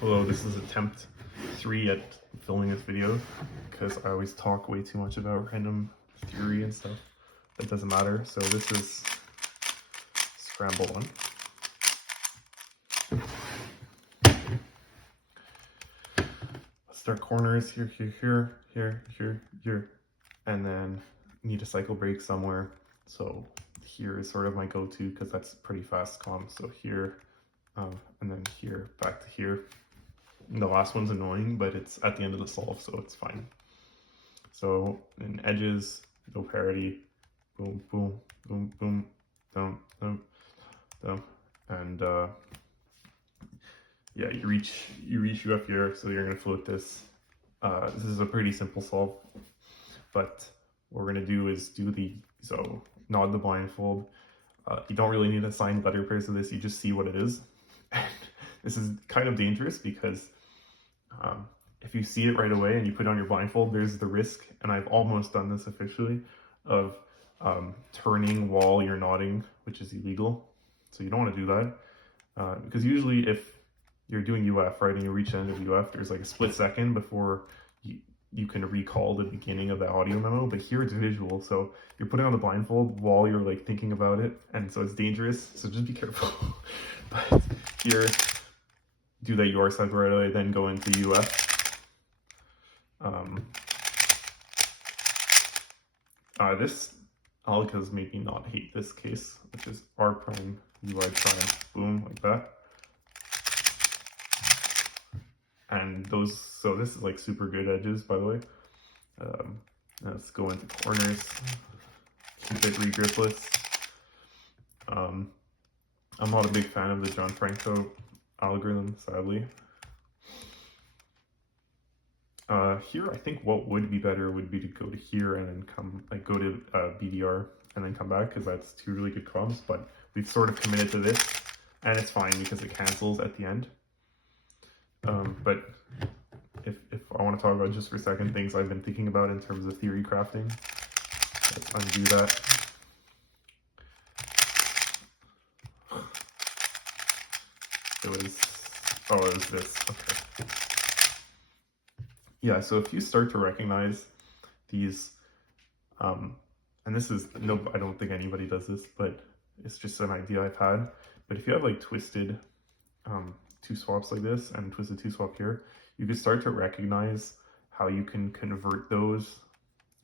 Hello, this is attempt 3 at filming this video because I always talk way too much about random theory and stuff that doesn't matter. So this is scramble 1. Let's start corners here, here, and then need a cycle break somewhere. So here is sort of my go-to because that's pretty fast comp. So here, and then here, back to here. The last one's annoying, but it's at the end of the solve, so it's fine. So in edges, no parity, boom, boom, boom, boom, down, down, down, and yeah, you reach U up here, so you're gonna float this. This is a pretty simple solve, but what we're gonna do is so nod the blindfold. You don't really need a signed letter pairs of this, you just see what it is. And this is kind of dangerous because if you see it right away and you put on your blindfold, there's the risk, and I've almost done this officially, of turning while you're nodding, which is illegal. So you don't want to do that, because usually if you're doing UF, right, and you reach the end of UF, there's like a split second before you can recall the beginning of the audio memo, but here it's visual, so you're putting on the blindfold while you're like thinking about it, and so it's dangerous, so just be careful. But here, do that UR side right away, then go into UF. This Alika's made me not hate this case, which is R prime, UI prime, boom, like that. And so this is like super good edges, by the way. Let's go into corners, keep it regripless. I'm not a big fan of the Gianfranco algorithm, sadly. Here, I think what would be better would be to go to here and then go to BDR and then come back, because that's two really good comps, but we've sort of committed to this, and it's fine because it cancels at the end. But if I want to talk about just for a second things I've been thinking about in terms of theory crafting, let's undo that. It was this, okay. Yeah, so if you start to recognize these, and this is, no, I don't think anybody does this, but it's just an idea I've had. But if you have like twisted two swaps like this and twisted two swap here, you can start to recognize how you can convert those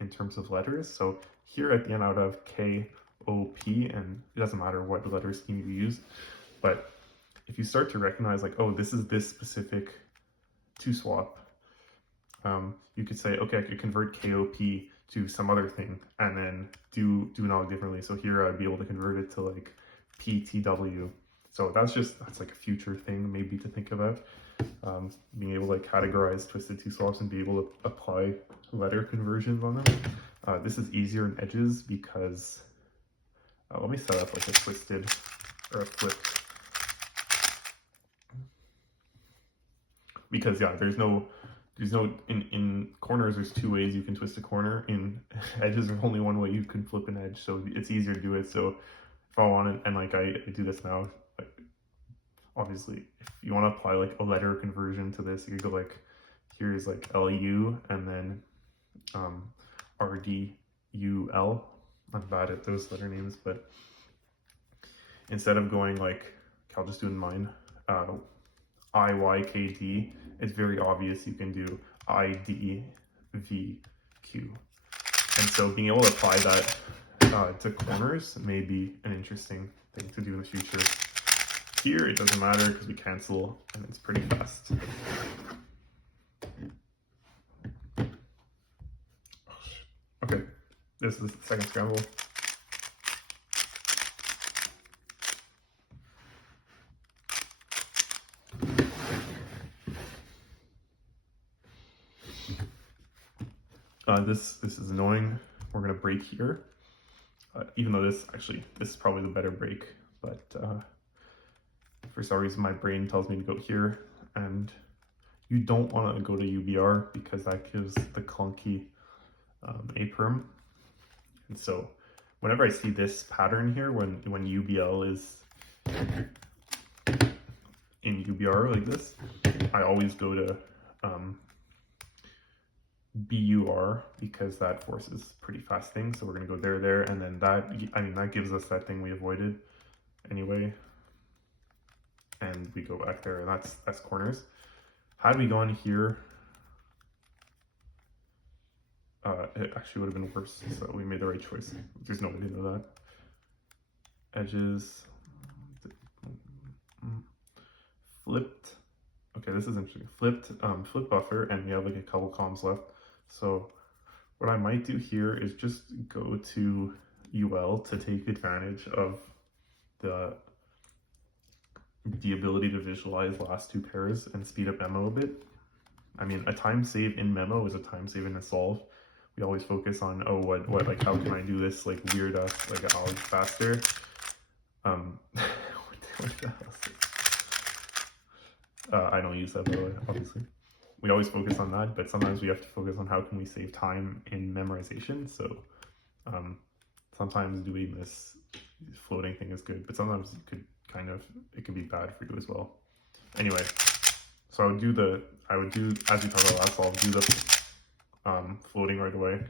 in terms of letters. So here at the end, I would have K, O, P, and it doesn't matter what letter scheme you use, but if you start to recognize like, oh, this is this specific two swap, you could say, okay, I could convert KOP to some other thing and then do nog differently. So here I'd be able to convert it to like PTW. So that's like a future thing maybe to think about, being able to like categorize twisted two swaps and be able to apply letter conversions on them. This is easier in edges because, let me set up like a twisted or a flipped. Because yeah, there's no in corners there's two ways you can twist a corner. In edges there's only one way you can flip an edge, so it's easier to do it. So if I want it, and like I do this now, like, obviously if you want to apply like a letter conversion to this, you could go like, here's like LU and then RDUL. I'm bad at those letter names, but instead of going like, I'll just do in mine, IYKD, it's very obvious you can do IDVQ. And so being able to apply that to corners may be an interesting thing to do in the future. Here it doesn't matter because we cancel and it's pretty fast. Okay, this is the second scramble. This is annoying. We're gonna break here, even though this is probably the better break, but for some reason my brain tells me to go here, and you don't want to go to UBR because that gives the clunky A-perm. And so whenever I see this pattern here, when UBL is in UBR like this, I always go to BUR because that forces pretty fast things. So we're going to go there, and then that, I mean, that gives us that thing we avoided anyway. And we go back there, and that's corners. Had we gone here, it actually would have been worse, so we made the right choice. There's no way to know that. Edges, flipped. Okay, this is interesting. Flipped buffer, and we have like a couple columns left. So what I might do here is just go to UL to take advantage of the ability to visualize last two pairs and speed up memo a bit. I mean, a time save in memo is a time save in a solve. We always focus on, oh, what, like, how can I do this, like, weird, like, alg faster? What the hell is it? I don't use that, by the way, obviously. We always focus on that, but sometimes we have to focus on how can we save time in memorization. So sometimes doing this floating thing is good, but sometimes it could it can be bad for you as well. Anyway, so I would do, as we talked about last, I'll do the floating right away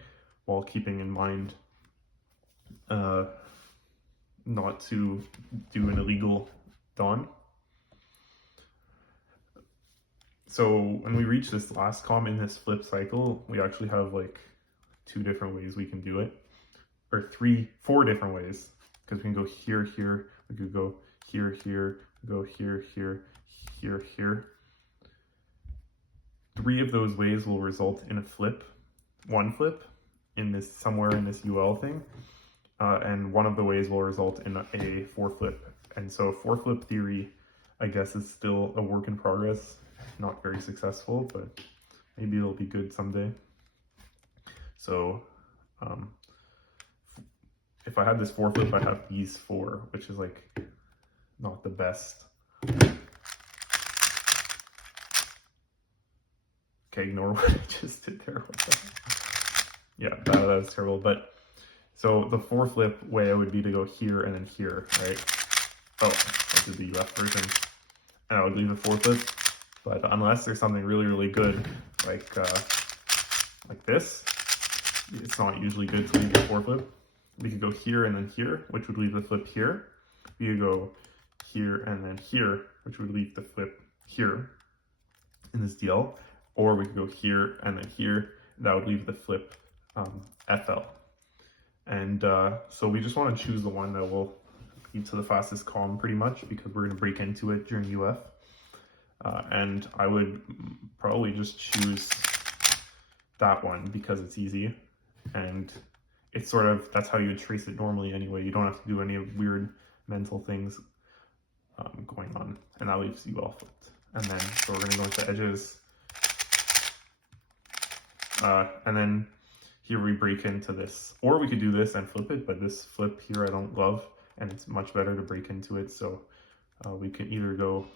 while keeping in mind not to do an illegal Don. So when we reach this last column in this flip cycle, we actually have like 2 different ways we can do it, or 4 different ways, because we can go here, here, we could go here, here, go here, here, here, here. 3 of those ways will result in a flip, 1 flip in this, somewhere in this UL thing, and 1 of the ways will result in a 4 flip. And so 4 flip theory, I guess, is still a work in progress. Not very successful, but maybe it'll be good someday. So if I had this 4 flip, I'd have these 4, which is like not the best. Okay, ignore what I just did there. Yeah, that was terrible. But so the 4 flip way would be to go here and then here, right? Oh, I did the UF version, and I would leave the 4 flip. But unless there's something really, really good, like this, it's not usually good to leave the 4 flip. We could go here and then here, which would leave the flip here. We could go here and then here, which would leave the flip here in this DL. Or we could go here and then here, that would leave the flip FL. And so we just want to choose the one that will lead to the fastest column pretty much, because we're going to break into it during UF. And I would probably just choose that one because it's easy, and it's sort of, that's how you would trace it normally anyway. You don't have to do any weird mental things going on, and that leaves you all flipped. And then, so we're going to go into edges, and then here we break into this, or we could do this and flip it, but this flip here I don't love, and it's much better to break into it. So we can either go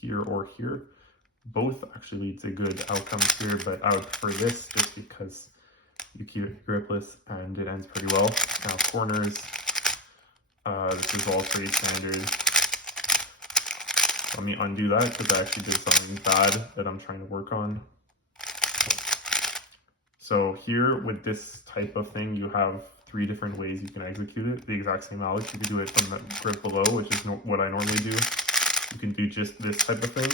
here or here. Both actually lead to good outcomes here, but I would prefer this just because you keep it gripless and it ends pretty well. Now corners, this is all pretty standard. Let me undo that because I actually did something bad that I'm trying to work on. So here with this type of thing, you have 3 different ways you can execute it. The exact same Alex, you can do it from the grip below, which is what I normally do. You can do just this type of thing,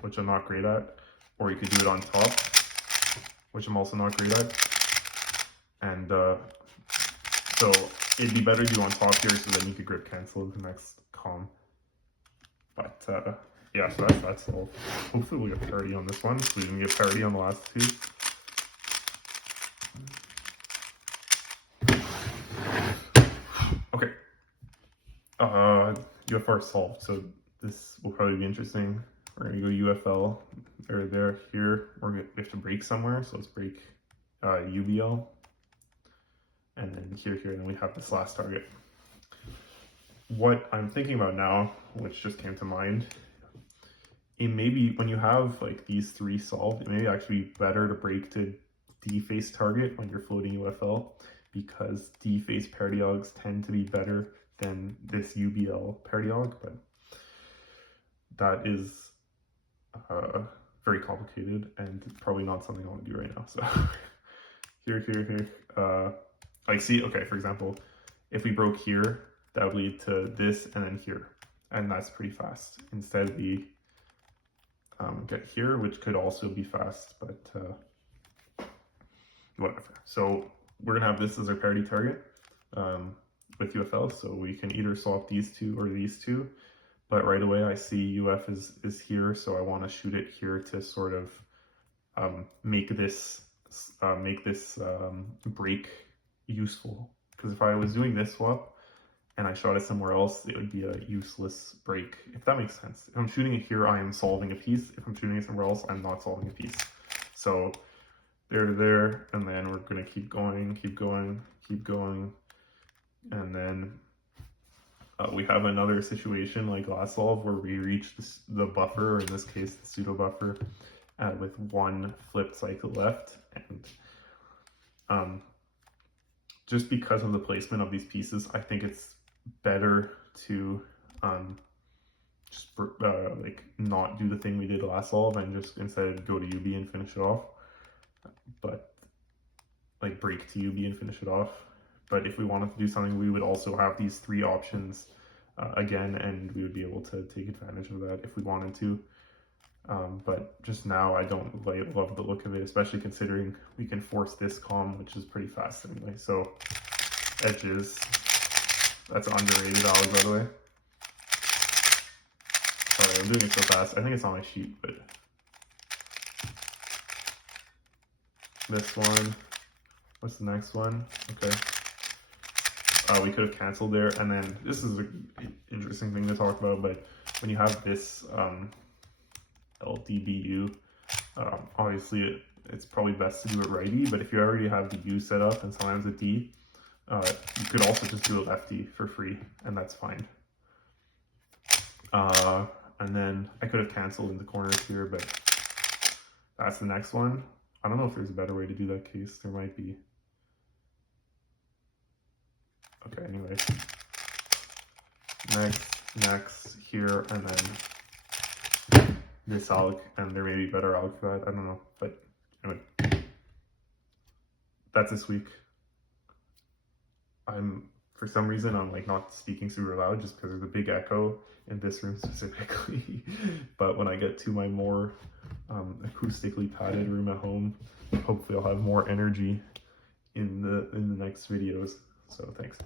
which I'm not great at, or you could do it on top, which I'm also not great at. And so it'd be better to do on top here, so then you could grip cancel the next column. But yeah, so that's all. Hopefully we'll get parity on this one, so we didn't get parity on the last 2. Okay, UFR solved, so this will probably be interesting. We're going to go UFL, there, here. We have to break somewhere, so let's break UBL. And then here, and then we have this last target. What I'm thinking about now, which just came to mind, it may be when you have like these 3 solved, it may be actually better to break to D-face target when you're floating UFL, because D-face paradiogs tend to be better than this UBL paradiogue, but that is very complicated and probably not something I want to do right now. So here. Like see, okay, for example, if we broke here, that would lead to this and then here. And that's pretty fast. Instead we get here, which could also be fast, but whatever. So we're gonna have this as our parity target with UFL, so we can either swap these two or these two, but right away I see UF is here, so I want to shoot it here to sort of make this break useful, because if I was doing this swap and I shot it somewhere else, it would be a useless break, if that makes sense. If I'm shooting it here, I am solving a piece. If I'm shooting it somewhere else, I'm not solving a piece. So there, and then we're gonna keep going, and then we have another situation like last solve where we reach the buffer, or in this case the pseudo buffer, with one flipped cycle left, and just because of the placement of these pieces, I think it's better to just like not do the thing we did last solve and just instead go to UB and finish it off, but like break to UB and finish it off. But if we wanted to do something, we would also have these three options again, and we would be able to take advantage of that if we wanted to. But just now I don't love the look of it, especially considering we can force this comm, which is pretty fast anyway. So edges, that's an underrated alg, by the way. Sorry, I'm doing it so fast. I think it's on my sheet, but this one, what's the next one? Okay. We could have canceled there, and then this is an interesting thing to talk about, but when you have this LDBU, obviously it's probably best to do it righty, but if you already have the U set up and sometimes a D, you could also just do a lefty for free, and that's fine. And then I could have canceled in the corners here, but that's the next one. I don't know if there's a better way to do that case. There might be. Okay, anyway. Next, here, and then this alg, and there may be better alg for that. I don't know, but anyway. That's this week. For some reason, I'm like not speaking super loud just because there's a big echo in this room specifically. But when I get to my more acoustically padded room at home, hopefully I'll have more energy in the next videos. So thanks.